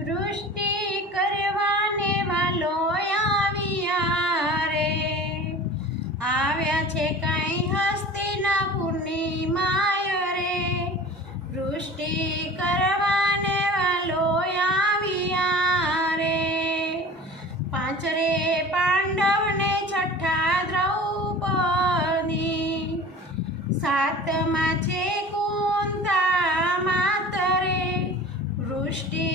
વૃષ્ટિ કરવાને વાલો આવ્યા રે. આવ્યા છે કાંઈ હસ્તીના પૂર્ણિમાય રે. વૃષ્ટિ કરવાને વાલો આવ્યા રે. પાંચ પાંડવને છઠ્ઠા દ્રૌપદી. સાતમાં છે કુંતા માતરે. વૃષ્ટિ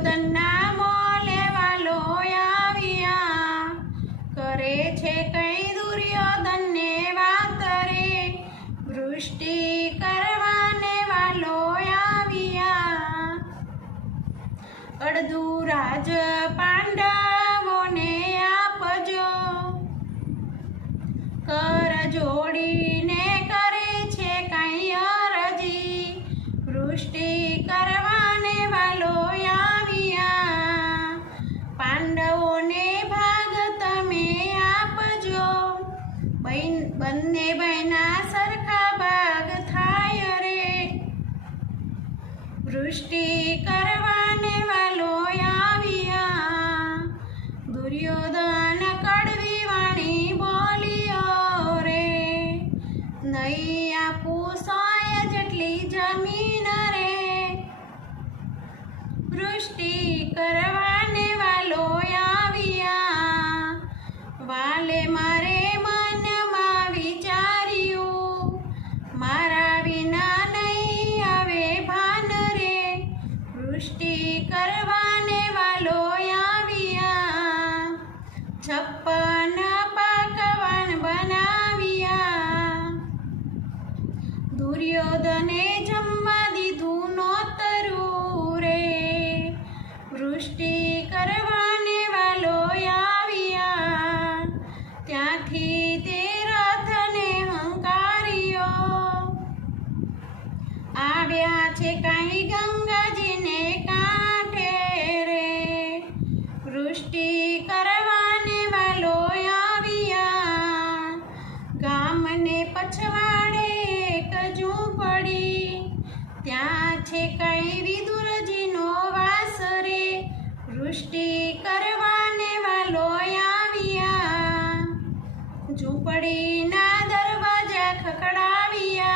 દુર્યોધનના મોલે આવ્યા. કરે છે કઈ દુર્યોધનને વાત વૃષ્ટિ કરવાને વાલો આવ્યા. અડધું રાજ આપજો. કર જોડીને વૃષ્ટિ કરવાને વાલો આવ્યા. દુર્યોધન કડવી વાણી બોલ્યો રે નહીં આપું સોય જેટલી જમીન રે. વૃષ્ટિ કરવાને વાલો આવ્યા. વાલે મારે છપ્પન પકવાન બનાવ્યા. દુર્યોધને જમવા દીધું નોતરું રે. વૃષ્ટિ કરવાને વાલો આવ્યા. ત્યાંથી તે રથને હંકાર્યો. આવ્યા છે કાંઈ ગંગાજીને કાંઠે છે કઈ વિદુરજીનો વાસ રે. વૃષ્ટિ કરવાને વાલો આવ્યા. ઝૂંપડીના દરવાજા ખખડાવ્યા.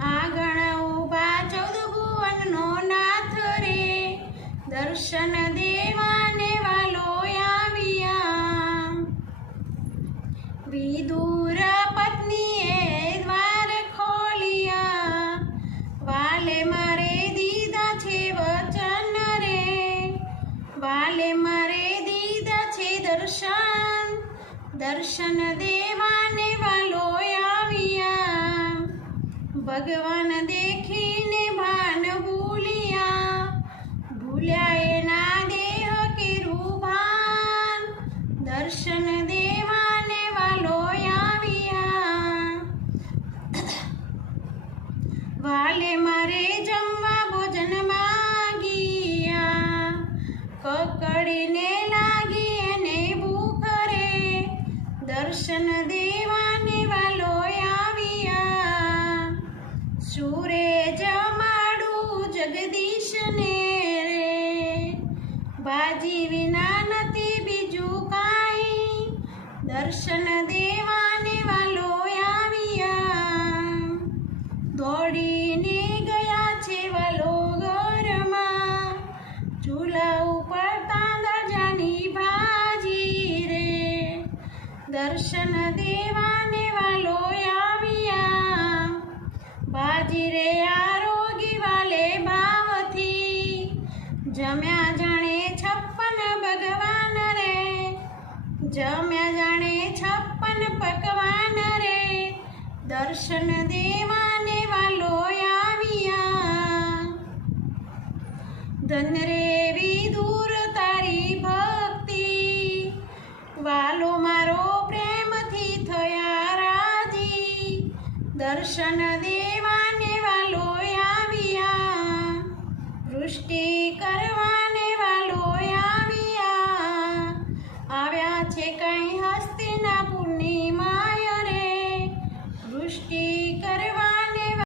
આગળ ઊભા ચૌદ ભુવનનો નાથ રે. દર્શન છે દર્શન દર્શન દેવાને વાલો આવ્યા. ભગવાન દેખીને બાજી વિના નથી બીજું કાંઈ. દર્શન દેવાને વાલો આવ્યા. દોડીને ગયા છે વાલો ઘરમાં. ચૂલા ઉપર તાંદજાની ભાજી રે. દર્શન દેવાને વાલો આવ્યા. બાજી રે જમ્યા જાણે છપ્પન પકવાન રે. દર્શન દેવાને વાલો આવ્યા. ધન રેવી દૂર તારી ભક્તિ. વાલો મારો પ્રેમથી થયા રાજી. દર્શન દેવાને વાલો આવ્યા. વૃષ્ટિ કરવાને